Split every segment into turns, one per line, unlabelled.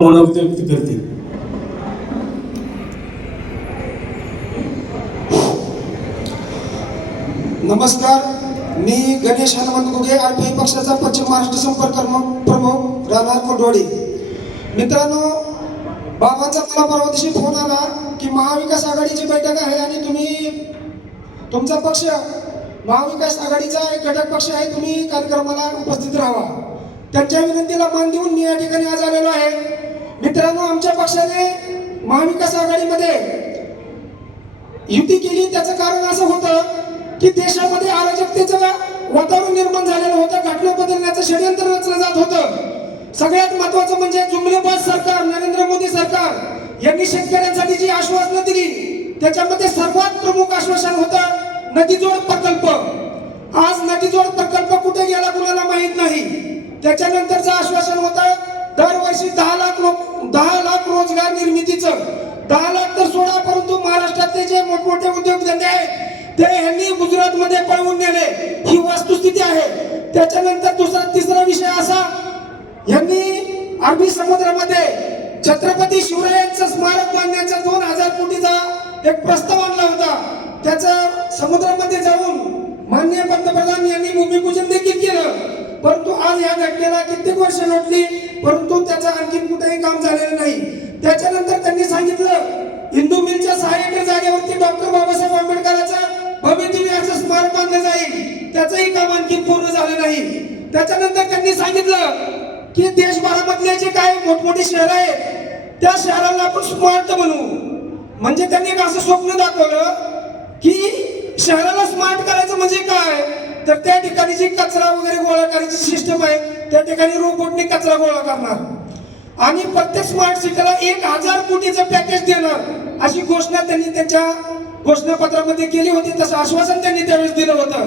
भावना व्यक्त
नमस्कार मी गणेश हनुमंत गुगे आरपीआय पक्षाचा पश्चिम महाराष्ट्र संपर्क प्रमुख प्रमुख राहणार कोंडवाडी. मित्रांनो बाबांचा मला परवा दिवशी फोन आला की महाविकास आघाडीची बैठक आहे आणि तुम्ही तुमचा पक्ष महाविकास आघाडीचा एक घटक पक्ष आहे तुम्ही कार्यक्रमाला उपस्थित राहावा त्यांच्या विनंतीला मान देऊन मी या ठिकाणी आज आलेलो आहे. मित्रांनो आमच्या पक्षाने महाविकास आघाडीमध्ये युती केली. त्याचं कारण असं होतं की देशामध्ये अराजकतेचं वातावरण निर्माण झालेलं होतं. घटना बदलण्याचं षडयंत्र रचलं जात होतं. सगळ्यात महत्वाचं म्हणजे जुमलेबाज सरकार नरेंद्र मोदी सरकार यांनी शेतकऱ्यांसाठी जी आश्वासनं दिली त्याच्यामध्ये सर्वात प्रमुख आश्वासन होतं नदीजोड प्रकल्प. त्याच्यानंतरचं आश्वासन होतं दरवर्षी दहा लाख लोक दहा लाख रोजगार निर्मितीचं. दहा लाख तर सोडा परंतु महाराष्ट्रातले जे मोठमोठे उद्योगधंदे आहेत ते ह्यांनी गुजरातमध्ये पळवून नेले. ही वस्तुस्थिती आहे. त्याच्यानंतर दुसरा तिसरा विषय असा यांनी अरबी समुद्रामध्ये छत्रपती शिवरायांचं स्मारक बांधण्याचा दोन हजार कोटीचा एक प्रस्ताव आणला होता. त्याचं समुद्रामध्ये जाऊन माननीय पंतप्रधान यांनी भूमिपूजन देखील केलं परंतु आज या घटनेला कित्येक वर्ष लोटली परंतु त्याचं आणखी कुठेही काम झालेलं नाही. त्याच्यानंतर त्यांनी सांगितलं हिंदू मिलच्या सहा एकर जागेवरती डॉक्टर बाबासाहेब आंबेडकरांचा भव्यदिव्य असं स्मारक बांधलं जाईल. त्याचंही काम आणखी पूर्ण झालं नाही. त्याच्यानंतर त्यांनी सांगितलं की देशभरामधले जे काय मोठमोठी शहर आहेत त्या शहराला आपण स्मार्ट बनवू. म्हणजे त्यांनी एक असं स्वप्न दाखवलं की शहराला स्मार्ट करायचं म्हणजे काय? तर त्या ठिकाणी जी कचरा वगैरे गोळा करायची सिस्टम आहे त्या ठिकाणी रोबोटने कचरा गोळा करणार. आणि प्रत्येक स्मार्ट सिटीला एक हजार कोटीचं पॅकेज देणार अशी घोषणा त्यांनी त्यांच्या घोषणापत्रामध्ये केली होती तसं आश्वासन त्यांनी त्यावेळेस दिलं होतं.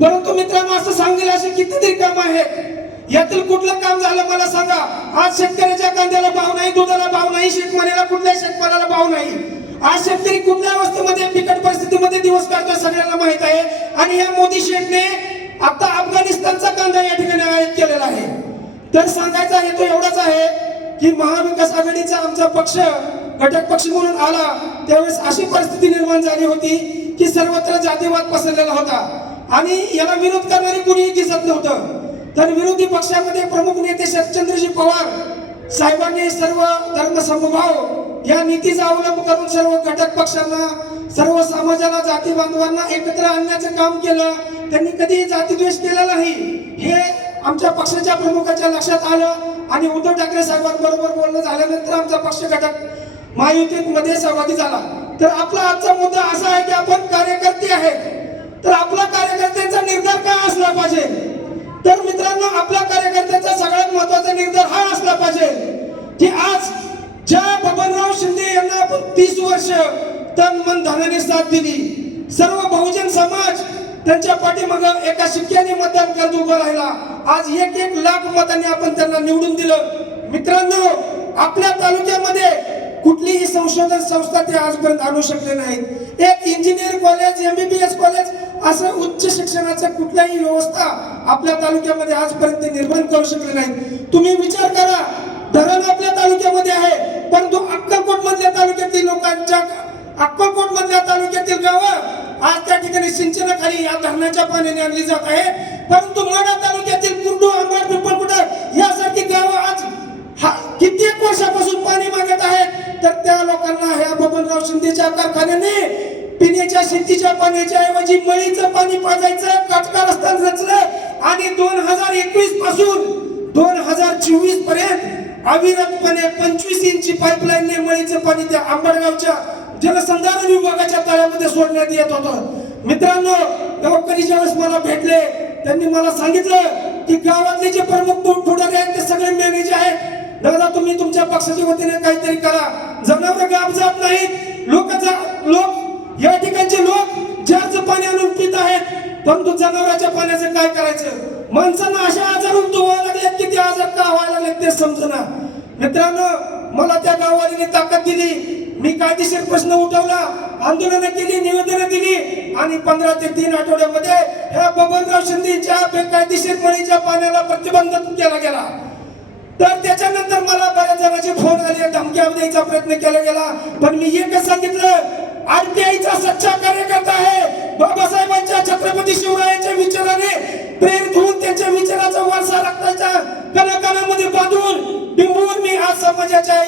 परंतु मित्रांनो असं सांगेल असे कितीतरी काम आहेत. यातील कुठलं काम झालं मला सांगा. आज शेतकऱ्याच्या कांद्याला भाव नाही दुधाला भाव नाही शेतमालाला कुठल्या शेतमालाला भाव नाही. आज शेतकरी कुठल्या अवस्थेमध्ये पिकत परिस्थितीमध्ये दिवस काढतोय सगळ्यांना माहीत आहे. आणि या मोदी शेठने आता अफगाणिस्तानचा कांदा या ठिकाणी आयात केलेला आहे. तर सांगायचा हेतू एवढाच आहे की महाविकास आघाडीचा आमचा पक्ष घटक पक्ष म्हणून आला त्यावेळेस अशी परिस्थिती निर्माण झाली होती की सर्वत्र जातीवाद पसरलेला होता. आणि याला विरोध करणारे कुणीही दिसत नव्हतं. तर विरोधी पक्षामध्ये प्रमुख नेते शरदचंद्रजी पवार साहेबांनी सर्व धर्म समभाव या नीतीचा अवलंब करून सर्व घटक पक्षांना सर्व समाजाला जाती बांधवांना एकत्र आणण्याचं काम केलं. त्यांनी कधीही जातीद्वेष केला नाही. हे आमच्या पक्षाच्या प्रमुखाच्या लक्षात आलं आणि उद्धव ठाकरे साहेबांबरोबर बोलणं झाल्यानंतर आमचा पक्ष घटक महायुतीमध्ये सहभागी झाला. तर आपला आजचा मुद्दा असा आहे की आपण कार्यकर्ते आहेत. तर आपला कार्यकर्त्यांचा निर्धार काय असला पाहिजे? तर मित्रांनो आपल्या कार्यकर्त्यांचा सगळ्यात महत्त्वाचा निर्धार हा असला पाहिजे की आज ज्या वर्ष तन मन धनाने साथ दिली. सर्व बहुजन समाज त्यांच्या पाठीमाग एका शिक्क्याने मतदान करत उभं राहिला. आज एक एक लाख मतांनी आपण त्यांना निवडून दिलं. मित्रांनो आपल्या तालुक्यामध्ये कुठलीही संशोधन संस्था ते आजपर्यंत आणू शकले नाहीत. एक इंजिनियर कॉलेज एमबीबीएस कॉलेज असं उच्च शिक्षणाचं कुठल्याही व्यवस्था आपल्या तालुक्यामध्ये आजपर्यंत ते निर्माण करू शकले नाहीत. तुम्ही विचार करा धरण आपल्या तालुक्यामध्ये आहे. परंतु अक्कलकोट मधल्या तालुक्यातील लोकांच्या अक्कलकोट मधल्या तालुक्यातील गावं आज त्या ठिकाणी सिंचनाखाली या धरणाच्या पाण्याने आणली जात आहे परंतु माडा तालुक्यातील कुर्डू अंबाड पिंपळकुट यासारखी गावं आज हा कित्येक वर्षापासून पाणी मागत आहेत. तर त्या लोकांना ह्या बबनराव शिंदेच्या कारखान्याने पिण्याच्या शेतीच्या पाण्याच्या ऐवजी मळीचं पाणी पाजायचं काटकार रस्त्यात रचलं आणि दोन हजार एकवीसपासून दोन हजार चोवीसपर्यंत अविरतपणे पंचवीस इंची पाईपलाईन मळीचं पाणी त्या आंबडगावच्या जलसंधारण विभागाच्या तळ्यामध्ये सोडण्यात येत होतं. मित्रांनो गावकरी ज्यावेळेस मला भेटले त्यांनी मला सांगितलं की गावातले जे प्रमुख पु- पुढारी आहेत ते सगळे मॅनेजर आहेत. दादा तुम्ही तुमच्या पक्षाच्या वतीने काहीतरी करा. जनावर गाव जात नाहीत. लोक लोक या ठिकाणचे लोक जारचं पाणी आणून पित आहेत. परंतु जनावरांच्या पाण्याचं काय करायचं? माणसांना अशा आजारून तो व्हायला किती की आजार का व्हायला लागले ते समजना मित्रांनो मला त्या गाववालीने ताकद दिली. मी कायदेशीर प्रश्न उठवला आंदोलनं केली निवेदनं दिली आणि पंधरा ते तीन आठवड्यामध्ये ह्या बबनराव शिंदेच्या बेकायदेशीर मळीच्या पाण्याला प्रतिबंध केला गेला. तर त्याच्यानंतर मला बऱ्याच जणांचे फोन आले धमक्या द्यायचा प्रयत्न केला गेला. पण मी एकच सांगितलं आरटीआयचा सच्चा कार्यकर्ता आहे. बाबासाहेबांच्या छत्रपती शिवरायांच्या विचाराने प्रेरित होऊन त्यांच्या विचाराचा वारसा रक्ताच्या कणाकणामध्ये बांधून बिंबवून मी आज समाजाच्या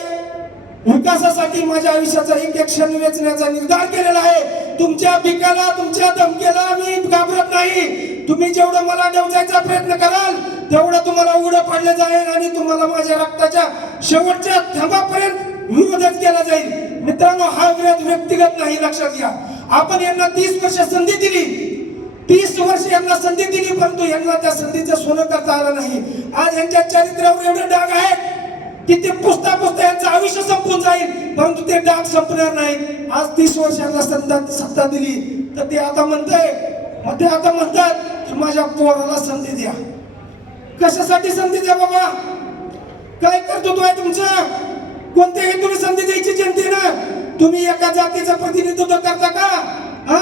विकासासाठी माझ्या आयुष्याचा एक एक क्षण वेचण्याचा निर्धार केलेला आहे. तुमच्या पिकाला तुमच्या धमकेला मी घाबरत नाही. तुम्ही जेवढं मला डवजायचा प्रयत्न कराल तेवढं तुम्हाला उघडं पडलं जाईल आणि तुम्हाला माझ्या रक्ताच्या शेवटच्या थंबापर्यंत विरोधच केला जाईल. मित्रांनो हा विरोध व्यक्तिगत नाही लक्षात घ्या. आपण यांना तीस वर्ष संधी दिली. तीस वर्ष यांना संधी दिली परंतु यांना त्या संधीचं सोनं करता आलं नाही. आज यांच्या चरित्रावर एवढे डाग आहेत की ते पुसता पुसता यांचं आयुष्य संपून जाईल परंतु ते डाग संपणार नाही आज तीस वर्षांना सत्ता सत्ता दिली. तर ते आता म्हणतंय मग ते आता म्हणतात की माझ्या पोराला संधी द्या. कशासाठी संधी द्या बाबा? काय कर्तृत्व आहे तुमचं? कोणत्याही तुम्ही संधी द्यायची जनतेनं? तुम्ही एका जातीचं प्रतिनिधित्व करता का? हा?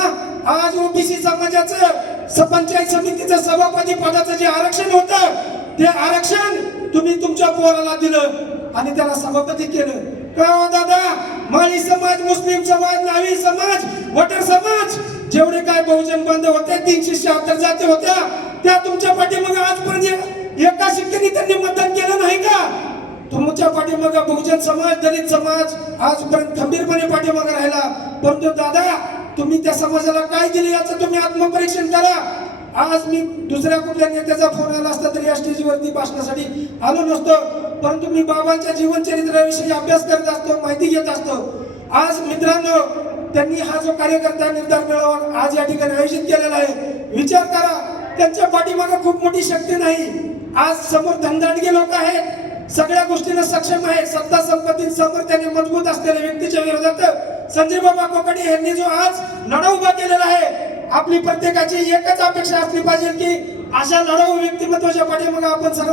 आज ओबीसी समाजाचं पंचायत समितीचं सभापती पदाचं जे आरक्षण होतं ते आरक्षण तुम्ही तुमच्या पोराला दिलं आणि त्याला सभापती केलं. का हो दादा? माळी समाज मुस्लिम समाज नावी समाज वटर समाज जेवढे काय बहुजन बंद होते तीनशे शहात्तर जाती होत्या त्या तुमच्या पाठीमागे आजपर्यंत एका शिक्षकांनी त्यांनी मतदान केलं नाही का? तुमच्या पाठीमागा बहुजन समाज दलित समाज आजपर्यंत खंबीरपणे पाठीमागे राहिला. परंतु दादा तुम्ही त्या समाजाला काय दिले याचं तुम्ही आत्मपरीक्षण करा. आज मी दुसऱ्या कुठल्या नेत्याचा फोन आला असता तरी या स्टेजवरती भाषणासाठी आलो नसतो. परंतु मी बाबांच्या जीवनचरित्राविषयी अभ्यास करत असतो माहिती घेत असतो. आज मित्रांनो त्यांनी हा जो कार्यकर्ता निर्धार मेळावा आज या ठिकाणी आयोजित केलेला आहे. विचार करा त्यांच्या पाठीमागे खूप मोठी शक्ती नाही. आज समोर धनदांडगे लोक आहेत. सगळ्या गोष्टींना सक्षम आहे. सत्ता संपत्ती सामर्थ्याने मजबूत असलेल्या व्यक्तीच्या विरोधात संजय बाबा कोकाटे यांनी जो आज लढा उभा केलेला आहे आपली प्रत्येकाची एकच अपेक्षा असली पाहिजे की अशा लढाऊ व्यक्तिमत्वाच्या पाठीमागे आपण सर्व